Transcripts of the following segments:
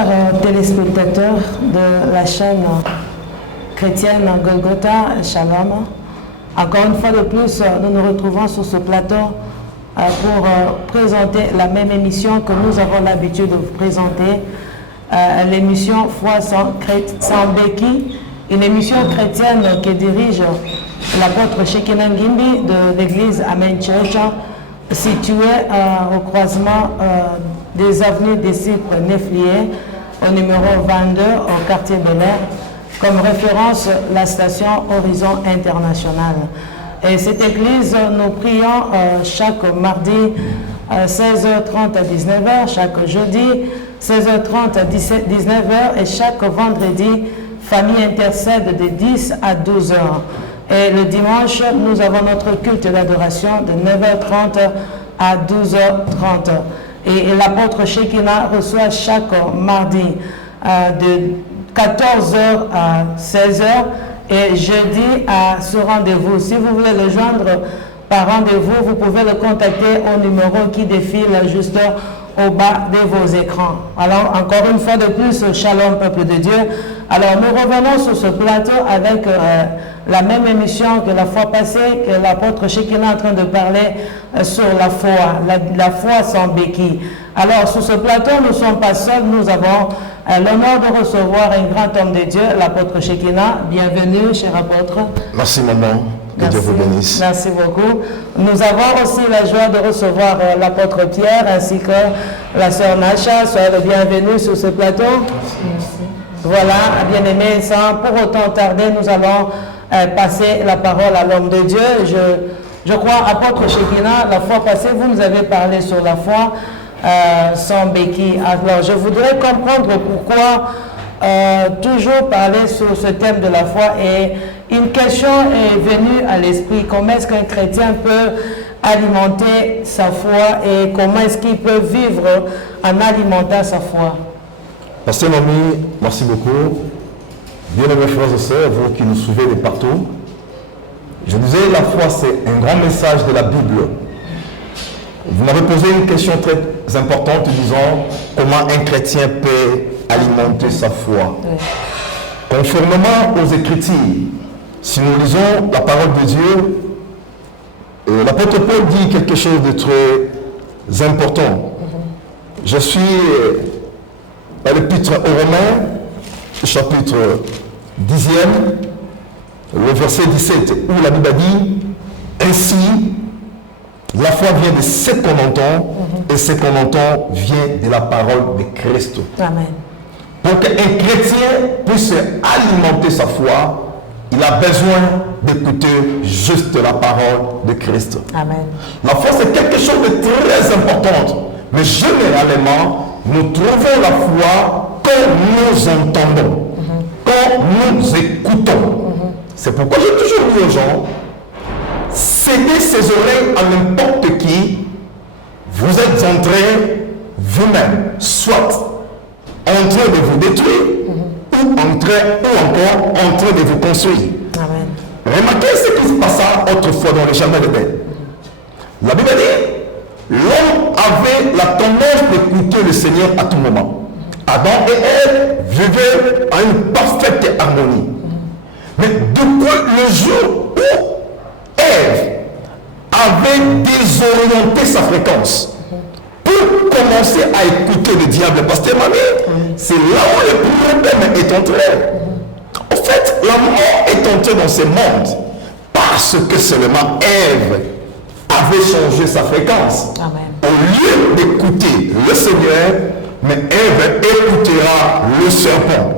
Chers téléspectateurs de la chaîne chrétienne Golgotha, Shalom, encore une fois de plus, nous nous retrouvons sur ce plateau pour présenter la même émission que nous avons l'habitude de vous présenter, l'émission Foi sans béquille, une émission chrétienne qui dirige l'apôtre Shekinah Ngimbi de l'église Amen Church, située au croisement des avenues des Cypres Neflier, au numéro 22, au quartier Bel-Air, comme référence la station Horizon International. Et cette église, nous prions chaque mardi 16h30 à 19h, chaque jeudi 16h30 à 19h et chaque vendredi, famille intercède de 10 à 12h. Et le dimanche, nous avons notre culte d'adoration de 9h30 à 12h30. Et l'apôtre Shekinah reçoit chaque mardi de 14h à 16h et jeudi à ce rendez-vous. Si vous voulez le joindre par rendez-vous, vous pouvez le contacter au numéro qui défile juste au bas de vos écrans. Alors, encore une fois de plus, shalom, peuple de Dieu. Alors, nous revenons sur ce plateau avec la même émission que la fois passée, que l'apôtre Shekinah est en train de parler sur la foi, la foi sans béquille. Alors, sur ce plateau, nous ne sommes pas seuls, nous avons l'honneur de recevoir un grand homme de Dieu, l'apôtre Shekinah. Bienvenue, cher apôtre. Merci, maman. Que Dieu vous bénisse. Merci beaucoup. Nous avons aussi la joie de recevoir l'apôtre Pierre ainsi que la sœur Nacha. Soyez le bienvenu sur ce plateau. Merci. Voilà, bien-aimés, sans pour autant tarder, nous allons passer la parole à l'homme de Dieu. Je crois, apôtre Shekinah, la fois passée, vous nous avez parlé sur la foi sans béquille. Alors, je voudrais comprendre pourquoi toujours parler sur ce thème de la foi, et une question est venue à l'esprit: comment est-ce qu'un chrétien peut alimenter sa foi et comment est-ce qu'il peut vivre en alimentant sa foi? Pasteur Mamie, merci beaucoup. Bien-aimés frères et sœurs, vous qui nous suivez de partout, je disais, la foi c'est un grand message de la Bible. Vous m'avez posé une question très importante disant comment un chrétien peut alimenter sa foi. Oui. Conformément aux Écritures, si nous lisons la parole de Dieu, l'apôtre Paul dit quelque chose de très important. Je suis à l'épître aux Romains, chapitre 10e, le verset 17, où la Bible dit ainsi, la foi vient de ce qu'on entend, et ce qu'on entend vient de la parole de Christ. Amen. Pour qu'un chrétien puisse alimenter sa foi, il a besoin d'écouter juste la parole de Christ. Amen. La foi, c'est quelque chose de très important. Mais généralement, nous trouvons la foi quand nous entendons, quand nous écoutons. C'est pourquoi j'ai toujours dit aux gens, cédez ses oreilles à n'importe qui, vous êtes en train, vous-même, soit en train de vous détruire, ou encore en train de vous construire. Amen. Remarquez ce qui se passa autrefois dans le jardin d'Éden. La Bible dit, l'homme avait la tendance d'écouter le Seigneur à tout moment. Adam et Ève vivaient en une parfaite harmonie. Mais depuis le jour où Ève avait désorienté sa fréquence pour commencer à écouter le diable, pasteur Mamie, c'est là où le problème est entré. En fait, la mort est entrée dans ce monde parce que seulement Ève avait changé sa fréquence. Amen. Au lieu d'écouter le Seigneur, mais Ève écoutera le serpent.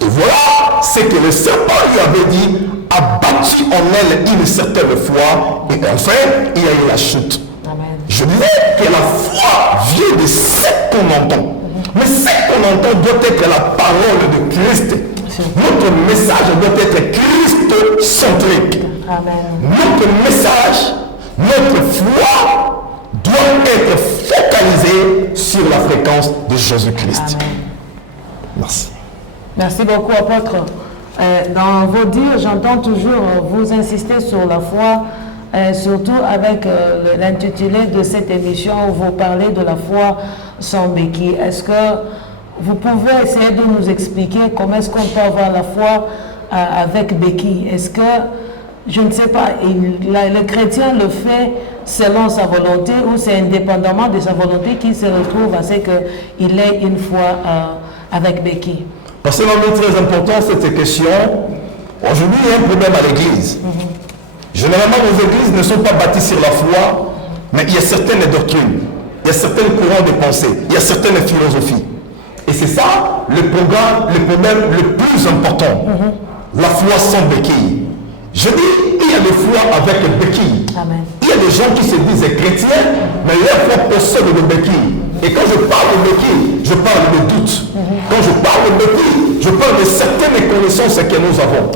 Et voilà ce que le serpent lui avait dit, a battu en elle une certaine foi, et enfin, il y a eu la chute. Amen. Je disais que la foi vient de ce qu'on entend. Mais ce qu'on entend doit être la parole de Christ. Notre message doit être Christ-centrique. Notre message, notre foi doit être focalisée sur la fréquence de Jésus-Christ. Merci. Merci beaucoup, apôtre. Dans vos dires, j'entends toujours vous insister sur la foi, surtout avec l'intitulé de cette émission où vous parlez de la foi sans béquille. Est-ce que vous pouvez essayer de nous expliquer comment est-ce qu'on peut avoir la foi avec Becky. Est-ce que, je ne sais pas, le chrétien le fait selon sa volonté ou c'est indépendamment de sa volonté qu'il se retrouve à ce qu'il ait une foi avec Becky? Parce que c'est très important cette question. Aujourd'hui, il y a un problème à l'église. Généralement, nos églises ne sont pas bâties sur la foi, mais il y a certaines doctrines, il y a certains courants de pensée, il y a certaines philosophies. Et c'est ça le problème le plus important. La foi sans béquille. Je dis, il y a des fois avec béquille. Amen. Il y a des gens qui se disent chrétiens, mais leur foi possède de béquille. Et quand je parle de béquille, je parle de doute. Quand je parle de béquille, je parle de certaines connaissances que nous avons.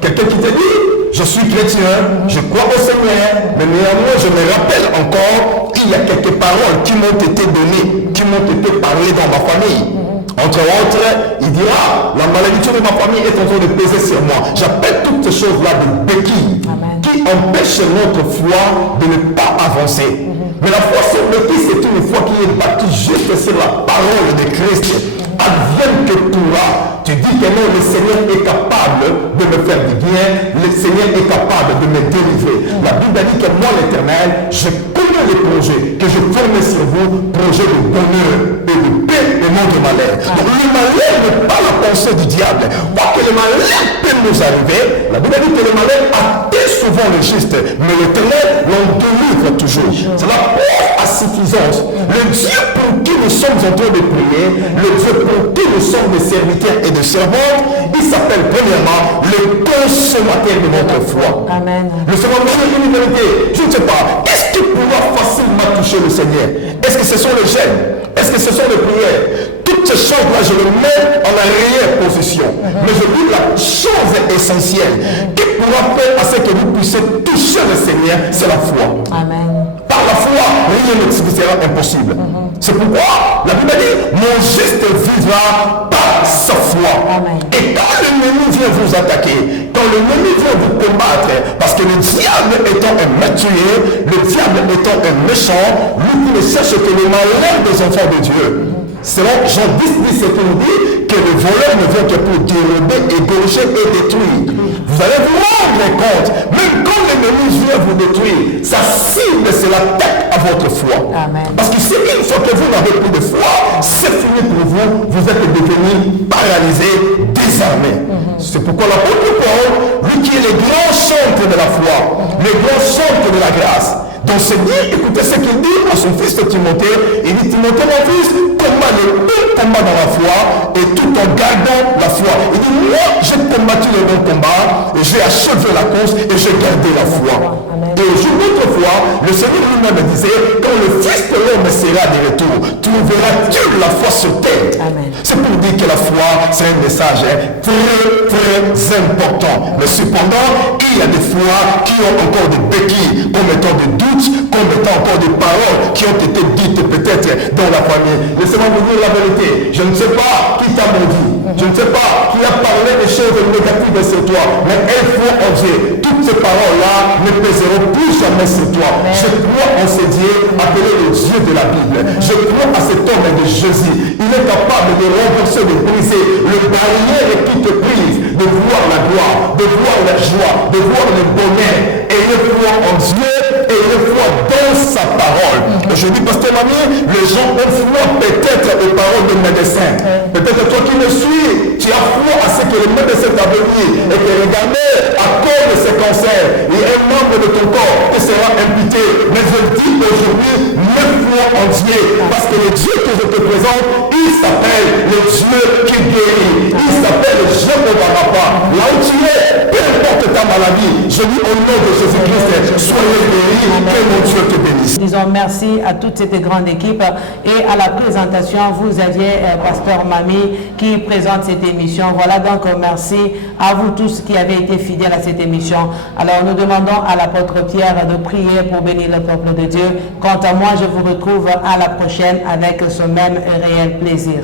Quelqu'un qui te dit, je suis chrétien, je crois au Seigneur, mais néanmoins je me rappelle encore qu'il y a quelques paroles qui m'ont été données, qui m'ont été parlées dans ma famille. Entre autres, il dira, la malédiction de ma famille est en train de peser sur moi. J'appelle toutes ces choses-là de béquilles qui empêchent notre foi de ne pas avancer. Mais la foi sur béquille, c'est une foi qui est bâtie juste sur la parole de Christ. Advienne que pourra. Tu dis que non, le Seigneur est capable de me faire du bien, le Seigneur est capable de me délivrer. La Bible dit que moi, l'Éternel, je connais les projets que je forme sur vous, projets de bonheur et de paix et non de malheur. Donc le malheur n'est pas la pensée du diable. Quoi que le malheur peut nous arriver, la Bible dit que le malheur atteint souvent le juste, mais l'Éternel l'en délivre toujours. C'est la pauvre à suffisance. Le Dieu pour qui nous sommes en train de prier, le Dieu pour qui nous sommes des serviteurs et des servantes, il s'appelle premièrement le consommateur de notre foi. Amen. Le second, une vérité, je ne sais pas, est-ce qu'il pourra facilement toucher le Seigneur? Est-ce que ce sont les jeûnes? Est-ce que ce sont les prières? Toutes ces choses-là, je les mets en arrière position. Mais je dis la chose essentielle qui pourra faire à ce que vous puissiez toucher le Seigneur, c'est la foi. Amen. Par la foi, rien ne sera impossible. C'est pourquoi la Bible dit, mon juste vivra par sa foi. Amen. Et quand l'ennemi vient vous attaquer, quand l'ennemi vient vous combattre, parce que le diable étant un meurtrier, le diable étant un méchant, lui ne cherche que le malheur des enfants de Dieu. Selon Jean 10, 17, il dit que le voleur ne vient que pour dérober, égorger et détruire. Vous allez vous rendre compte, même quand l'ennemi vient vous détruire, sa cible c'est la tête à votre foi. Amen. Parce que c'est une fois que vous n'avez plus de foi, c'est fini pour vous, vous êtes devenu paralysé, désarmé. C'est pourquoi l'apôtre Paul, lui qui est le grand chantre de la foi, le grand chantre de la grâce, donc c'est dit, écoutez ce qu'il dit à son fils Timothée. Il dit, Timothée mon fils, combat le bon combat dans la foi et tout en gardant la foi. Il dit, moi j'ai combattu le bon combat et j'ai achevé la course et j'ai gardé la foi. Et au jour d'autrefois, le Seigneur lui-même disait, quand le Fils de l'homme sera de retour, trouveras-tu la foi sur terre? C'est pour dire que la foi, c'est un message très important. Mais cependant, il y a des fois qui ont encore des béquilles, comme étant des doutes, comme étant encore des paroles qui ont été dites peut-être dans la famille. Laissez-moi vous dire la vérité. Je ne sais pas qui t'a maudit. Je ne sais pas qui a parlé des choses négatives sur toi. Mais il faut oser. Toutes ces paroles-là ne pèseront plus jamais sur toi. Je crois en ce Dieu appelé le Dieu de la Bible. Je crois à cet homme de Jésus. Il est capable de renverser, de briser le barrière qui te brise, de voir la gloire, de voir la joie, de voir le bonheur. Et il croit en Dieu et il croit dans sa parole. Je dis, pasteur Mami, les gens ont foi peut-être aux paroles de médecins. Peut-être toi qui me suis, tu as foi à ce que le médecin t'a venu et que regardez, à cause de ce cancer, il y a un membre de ton corps qui sera imputé. Mais je dis aujourd'hui, mets foi en Dieu. Parce que le Dieu que je te présente, il s'appelle le Dieu qui guérit. Il s'appelle le Jéhovah Rapha. Là où tu es, peu importe ta maladie, je dis au nom de Jésus-Christ, soyez bénis, que mon Dieu te bénisse. Disons merci à toute cette grande équipe et à la présentation, vous aviez Pasteur Mami qui présente cette émission. Voilà donc merci à vous tous qui avez été fidèles à cette émission. Alors nous demandons à l'apôtre Pierre de prier pour bénir le peuple de Dieu. Quant à moi, je vous retrouve à la prochaine avec ce même réel plaisir.